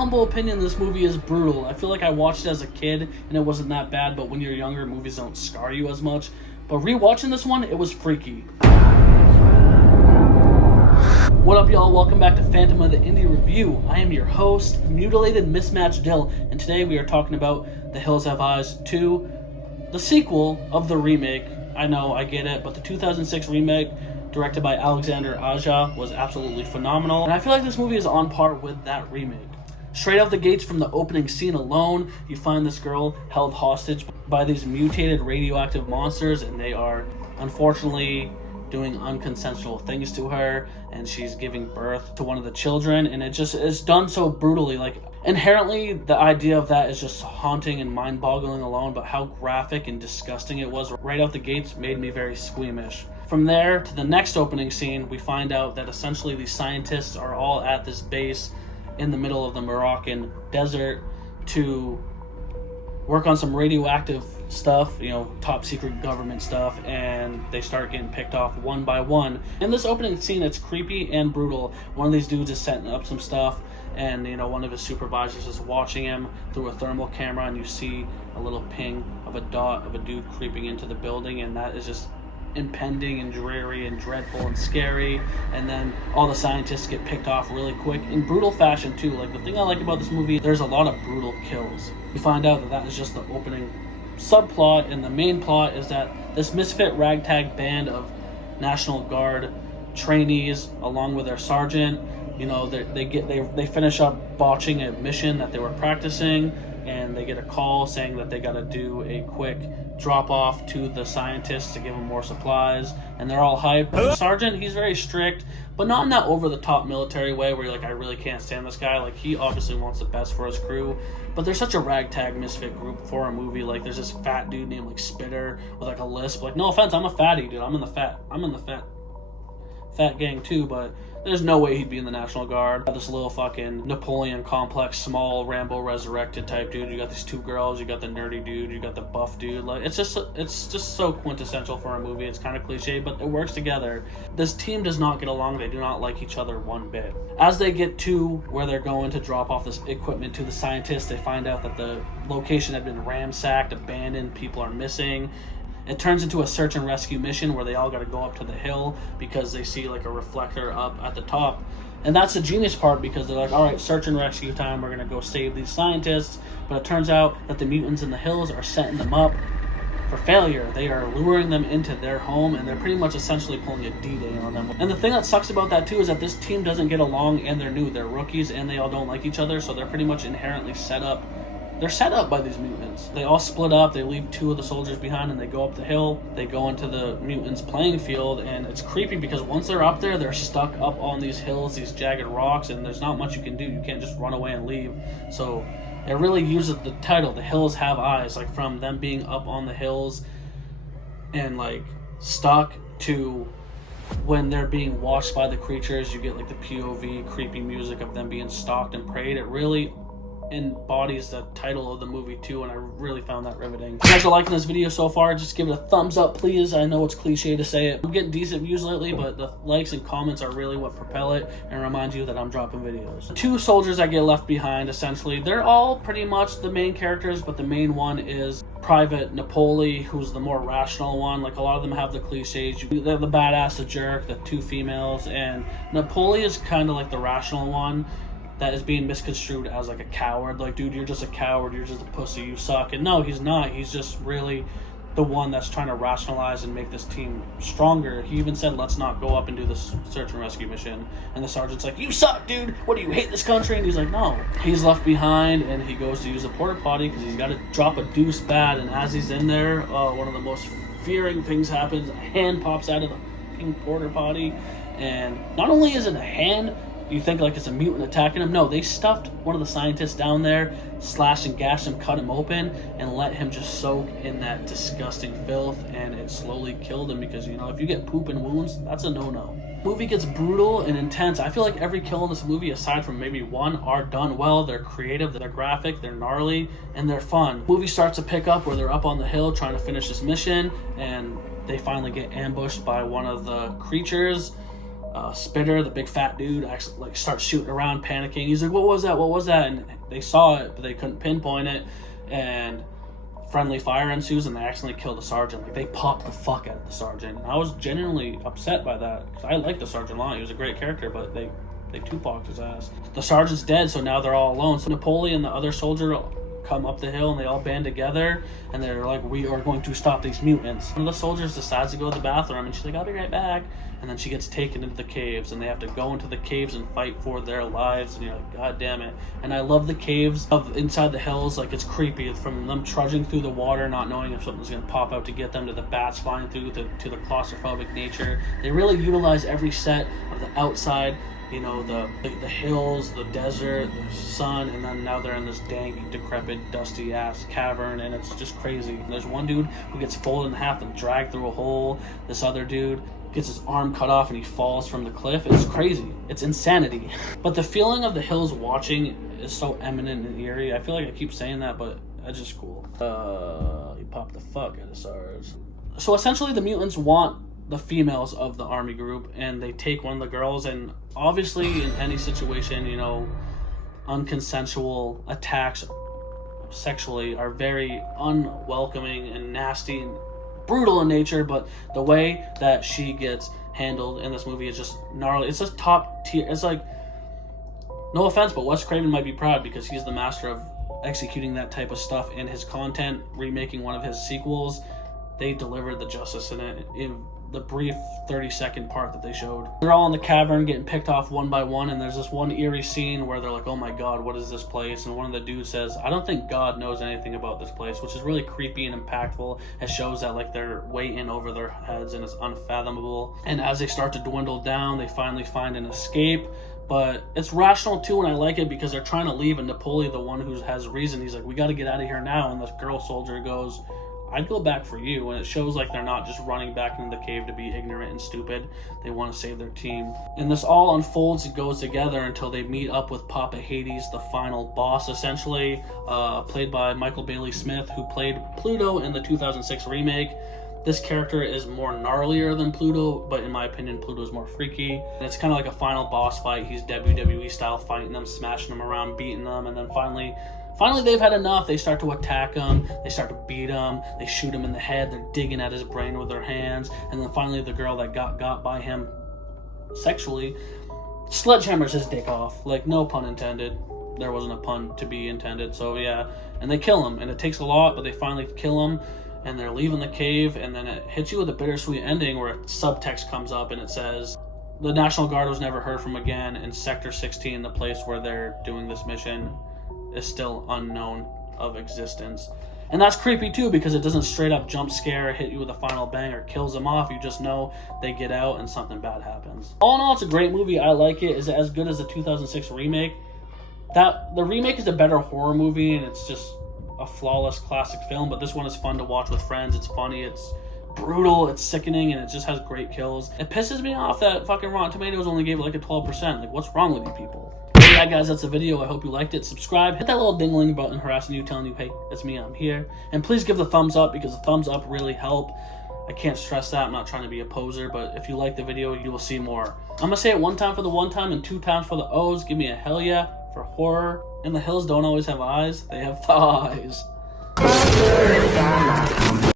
humble opinion, this movie is brutal. I feel like I watched it as a kid and it wasn't that bad, but when you're younger, movies don't scar you as much. But rewatching this one, it was freaky. What up, y'all? Welcome back to Phantom of the Indie Review. I am your host, Mutilated Mismatched Dill, and today we are talking about The Hills Have Eyes 2, the sequel of the remake. I know, I get it, but the 2006 remake, directed by Alexander Aja, was absolutely phenomenal, and I feel like this movie is on par with that remake. Straight out the gates from the opening scene alone, you find this girl held hostage by these mutated radioactive monsters, and they are unfortunately doing unconsensual things to her, and she's giving birth to one of the children, and it's done so brutally. Like, inherently, the idea of that is just haunting and mind-boggling alone, but how graphic and disgusting it was right out the gates made me very squeamish. From there to the next opening scene, we find out that essentially these scientists are all at this base in the middle of the Moroccan desert to work on some radioactive stuff, top secret government stuff, and they start getting picked off one by one. In this opening scene, it's creepy and brutal. One of these dudes is setting up some stuff, and one of his supervisors is watching him through a thermal camera, and you see a little ping of a dot of a dude creeping into the building, and that is just impending and dreary and dreadful and scary. And then all the scientists get picked off really quick in brutal fashion too. Like, the thing I like about this movie, there's a lot of brutal kills. You find out that is just the opening subplot, and the main plot is that this misfit ragtag band of National Guard trainees, along with their sergeant, they finish up botching a mission that they were practicing, and they get a call saying that they got to do a quick drop off to the scientists to give them more supplies, and they're all hyped. The sergeant, he's very strict, but not in that over-the-top military way where you're like, I really can't stand this guy. Like, he obviously wants the best for his crew, but they're such a ragtag misfit group for a movie. Like, there's this fat dude named like Spitter with like a lisp. Like, no offense, I'm a fatty dude. I'm in the fat gang too, but there's no way he'd be in the National Guard. This little fucking Napoleon complex, small Rambo resurrected type dude. You got these two girls, you got the nerdy dude, you got the buff dude. Like, it's just so quintessential for a movie. It's kind of cliche, but it works together. This team does not get along. They do not like each other one bit. As they get to where they're going to drop off this equipment to the scientists, they find out that the location had been ransacked, abandoned, people are missing. It turns into a search and rescue mission where they all got to go up to the hill because they see like a reflector up at the top. And that's the genius part, because they're like, all right, search and rescue time, we're going to go save these scientists. But it turns out that the mutants in the hills are setting them up for failure. They are luring them into their home, and they're pretty much essentially pulling a D-Day on them. And the thing that sucks about that too is that this team doesn't get along, and they're new. They're rookies, and they all don't like each other, so they're pretty much inherently set up. They're set up by these mutants. They all split up, they leave two of the soldiers behind, and they go up the hill. They go into the mutants' playing field, and it's creepy because once they're up there, they're stuck up on these hills, these jagged rocks, and there's not much you can do. You can't just run away and leave. So it really uses the title, The Hills Have Eyes, like from them being up on the hills and like stuck to when they're being watched by the creatures. You get like the POV creepy music of them being stalked and preyed. It really embodies the title of the movie too, and I really found that riveting. If you guys are liking this video so far, just give it a thumbs up, please. I know it's cliche to say it. I'm getting decent views lately, but the likes and comments are really what propel it and remind you that I'm dropping videos. The two soldiers that get left behind, essentially, they're all pretty much the main characters, but the main one is Private Napoli, who's the more rational one. Like, a lot of them have the cliches. They're the badass, the jerk, the two females, and Napoli is kind of like the rational one that is being misconstrued as like a coward. Like, dude, you're just a coward, you're just a pussy, you suck. And no, he's not. He's just really the one that's trying to rationalize and make this team stronger. He even said, let's not go up and do this search and rescue mission. And the sergeant's like, you suck, dude. What, do you hate this country? And he's like, no. He's left behind, and he goes to use a porta potty because he's got to drop a deuce bad. And as he's in there, one of the most fearing things happens. A hand pops out of the fucking porta potty. And not only is it a hand, you think like it's a mutant attacking him. No, they stuffed one of the scientists down there, slashed and gashed him, cut him open, and let him just soak in that disgusting filth, and it slowly killed him because, if you get poop and wounds, that's a no-no. Movie gets brutal and intense. I feel like every kill in this movie, aside from maybe one, are done well. They're creative, they're graphic, they're gnarly, and they're fun. Movie starts to pick up where they're up on the hill trying to finish this mission, and they finally get ambushed by one of the creatures. Spitter, the big fat dude, actually like starts shooting around, panicking. He's like, what was that? And they saw it, but they couldn't pinpoint it. And friendly fire ensues, and they accidentally kill the sergeant. Like, they popped the fuck out of the sergeant. And I was genuinely upset by that, because I liked the sergeant a lot. He was a great character, but they Tupac'd his ass. The sergeant's dead, so now they're all alone. So Napoleon and the other soldier come up the hill, and they all band together, and they're like, we are going to stop these mutants. One of the soldiers decides to go to the bathroom, and she's like, I'll be right back. And then she gets taken into the caves, and they have to go into the caves and fight for their lives, and you're like, God damn it. And I love the caves of inside the hills. Like, it's creepy, from them trudging through the water, not knowing if something's going to pop out to get them, to the bats flying through, to the claustrophobic nature. They really utilize every set of the outside, you know, the hills, the desert, the sun, and then now they're in this dank, decrepit, dusty ass cavern, and it's just crazy. And there's one dude who gets folded in half and dragged through a hole. This other dude gets his arm cut off and he falls from the cliff. It's crazy. It's insanity. But the feeling of the hills watching is so eminent and eerie. I feel like I keep saying that, but that's just cool. He popped the fuck out of SARS. So essentially the mutants want the females of the army group, and they take one of the girls, and obviously in any situation, you know, unconsensual attacks sexually are very unwelcoming and nasty and brutal in nature, but the way that she gets handled in this movie is just gnarly. It's just top tier. It's like, no offense, but Wes Craven might be proud, because he's the master of executing that type of stuff in his content. Remaking one of his sequels, they delivered the justice in it in the brief 30-second part that they showed. They're all in the cavern getting picked off one by one, and there's this one eerie scene where they're like, oh my god, what is this place? And one of the dudes says, I don't think God knows anything about this place, which is really creepy and impactful. It shows that like they're way in over their heads and it's unfathomable. And as they start to dwindle down, they finally find an escape. But it's rational too, and I like it, because they're trying to leave, and Napoleon, the one who has reason, he's like, we got to get out of here now. And this girl soldier goes, I'd go back for you. And it shows like they're not just running back into the cave to be ignorant and stupid. They want to save their team. And this all unfolds and goes together until they meet up with Papa Hades, the final boss, essentially, played by Michael Bailey Smith, who played Pluto in the 2006 remake. This character is more gnarlier than Pluto, but in my opinion, Pluto is more freaky. And it's kind of like a final boss fight. He's WWE style, fighting them, smashing them around, beating them, and then finally they've had enough. They start to attack him, they start to beat him, they shoot him in the head, they're digging at his brain with their hands, and then finally the girl that got by him sexually sledgehammers his dick off. Like, no pun intended. There wasn't a pun to be intended, so yeah. And they kill him, and it takes a lot, but they finally kill him, and they're leaving the cave, and then it hits you with a bittersweet ending where subtext comes up, and it says, the National Guard was never heard from again, and Sector 16, the place where they're doing this mission, is still unknown of existence. And that's creepy too, because it doesn't straight up jump scare, hit you with a final bang, or kills them off. You just know they get out and something bad happens. All in all, it's a great movie. I like it. Is it as good as the 2006 remake? The remake is a better horror movie, and it's just a flawless classic film, but this one is fun to watch with friends. It's funny, it's brutal, it's sickening, and it just has great kills. It pisses me off that fucking Rotten Tomatoes only gave it like a 12%. Like, what's wrong with you people? Yeah, guys, that's the video. I hope you liked it. Subscribe, hit that little ding-a-ling button harassing you, telling you, hey, it's me, I'm here. And please give the thumbs up, because the thumbs up really help. I can't stress that. I'm not trying to be a poser, but if you like the video, you will see more. I'm gonna say it one time for the one time and 2 times for the O's. Give me a hell yeah for horror. And the hills don't always have eyes, they have thighs.